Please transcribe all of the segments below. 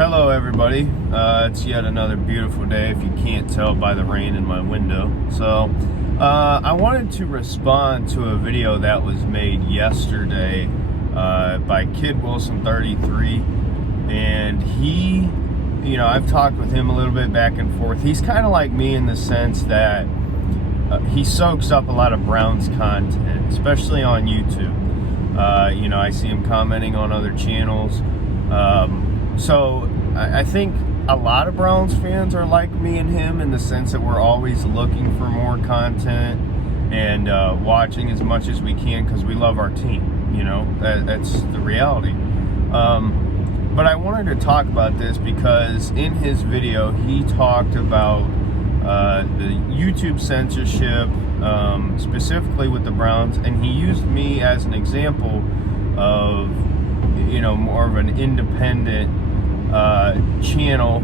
Hello everybody, it's yet another beautiful day if you can't tell by the rain in my window. So I wanted to respond to a video that was made yesterday by KidWilson33, and he, I've talked with him a little bit back and forth. He's kind of like me in the sense that he soaks up a lot of Browns content, especially on YouTube. I see him commenting on other channels. So I think a lot of Browns fans are like me and him in the sense that we're always looking for more content and watching as much as we can because we love our team. That's the reality. But I wanted to talk about this because in his video he talked about the YouTube censorship, specifically with the Browns, and he used me as an example of more of an independent channel,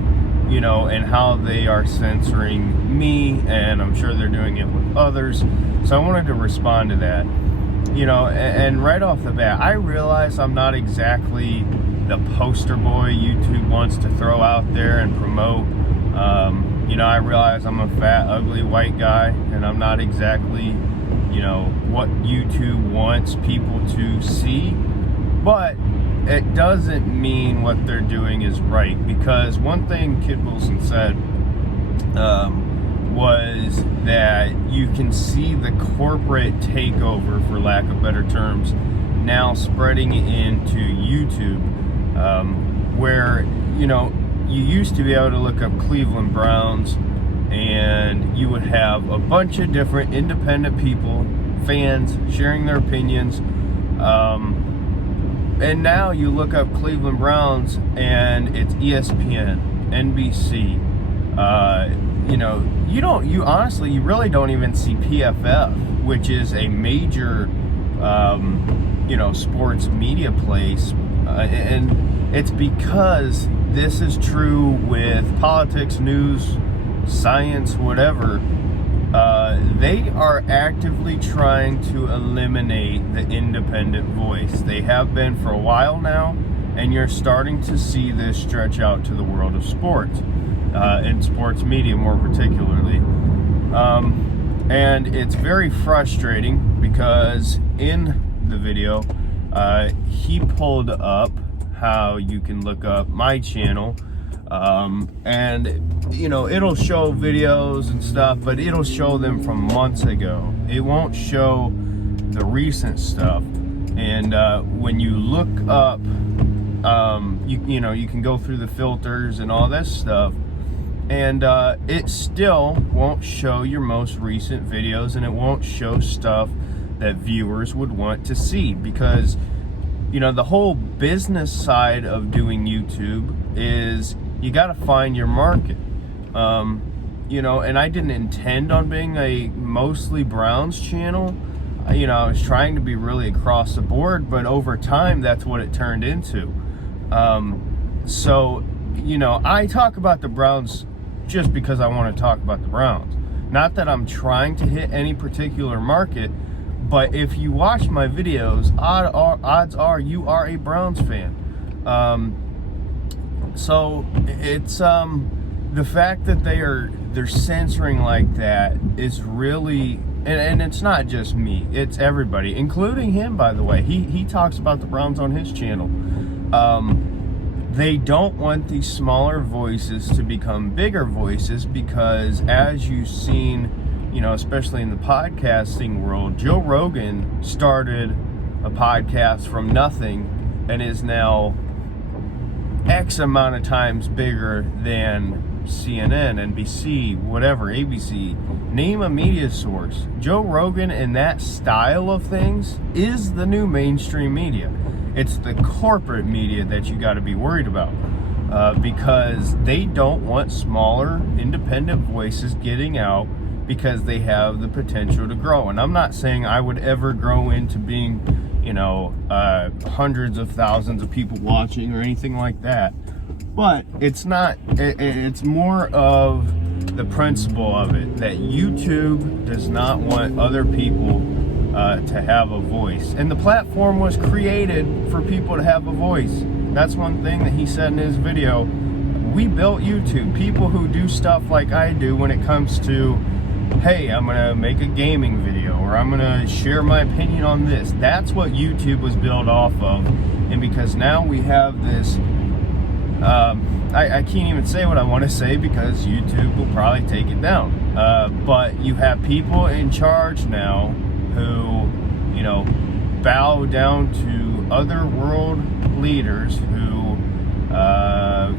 and how they are censoring me, and I'm sure they're doing it with others. So I wanted to respond to that, and right off the bat, I realize I'm not exactly the poster boy YouTube wants to throw out there and promote. I realize I'm a fat, ugly white guy, and I'm not exactly, what YouTube wants people to see, but it doesn't mean what they're doing is right, because one thing Kid Wilson said was that you can see the corporate takeover, for lack of better terms, now spreading into YouTube, where, you used to be able to look up Cleveland Browns and you would have a bunch of different independent people, fans, sharing their opinions. And now you look up Cleveland Browns and it's ESPN, NBC. You honestly really don't even see PFF, which is a major, sports media place. And it's because this is true with politics, news, science, whatever. They are actively trying to eliminate the independent voice. They have been for a while now, and you're starting to see this stretch out to the world of sports, and sports media more particularly. And it's very frustrating because in the video, he pulled up how you can look up my channel, and it'll show videos and stuff, but it'll show them from months ago. It won't show the recent stuff. And when you look up, you can go through the filters and all this stuff, and it still won't show your most recent videos, and it won't show stuff that viewers would want to see, because the whole business side of doing YouTube is you got to find your market. And I didn't intend on being a mostly Browns channel. I was trying to be really across the board, but over time, that's what it turned into. I talk about the Browns just because I want to talk about the Browns. Not that I'm trying to hit any particular market, but if you watch my videos, odds are you are a Browns fan. So it's the fact that they're censoring like that is really, and it's not just me, it's everybody, including him, by the way. He talks about the Browns on his channel. They don't want these smaller voices to become bigger voices, because as you've seen, especially in the podcasting world, Joe Rogan started a podcast from nothing and is now X amount of times bigger than CNN, NBC, whatever, ABC, name a media source. Joe Rogan and that style of things is the new mainstream media. It's the corporate media that you got to be worried about, because they don't want smaller independent voices getting out, because they have the potential to grow. And I'm not saying I would ever grow into being, hundreds of thousands of people watching or anything like that. But it's not, it's more of the principle of it, that YouTube does not want other people to have a voice. And the platform was created for people to have a voice. That's one thing that he said in his video. We built YouTube. People who do stuff like I do when it comes to, hey, I'm gonna make a gaming video, or I'm gonna share my opinion on this. That's what YouTube was built off of. And because now we have this, I can't even say what I want to say because YouTube will probably take it down. But you have people in charge now who, you know, bow down to other world leaders who,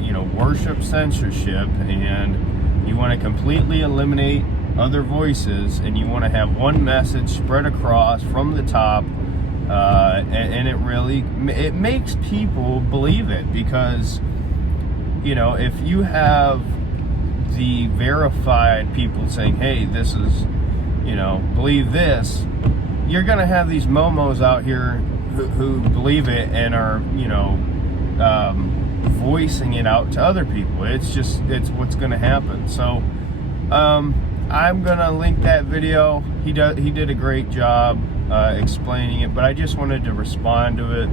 you know, worship censorship, and you want to completely eliminate other voices, and you want to have one message spread across from the top, and it makes people believe it, because, you know, if you have the verified people saying, hey, this is, you know, believe this, you're gonna have these momos out here who believe it and are, you know, voicing it out to other people. It's what's gonna happen. So I'm gonna link that video. He did a great job explaining it, but I just wanted to respond to it.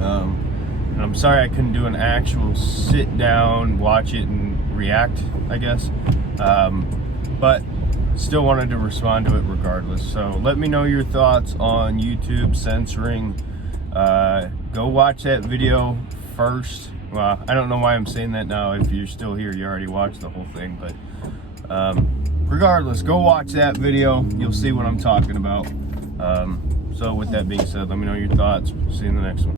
And I'm sorry I couldn't do an actual sit down, watch it, and react, I guess. But still wanted to respond to it regardless. So let me know your thoughts on YouTube censoring. Go watch that video first. Well, I don't know why I'm saying that now. If you're still here, you already watched the whole thing. But regardless, go watch that video. You'll see what I'm talking about. So with that being said, let me know your thoughts. See you in the next one.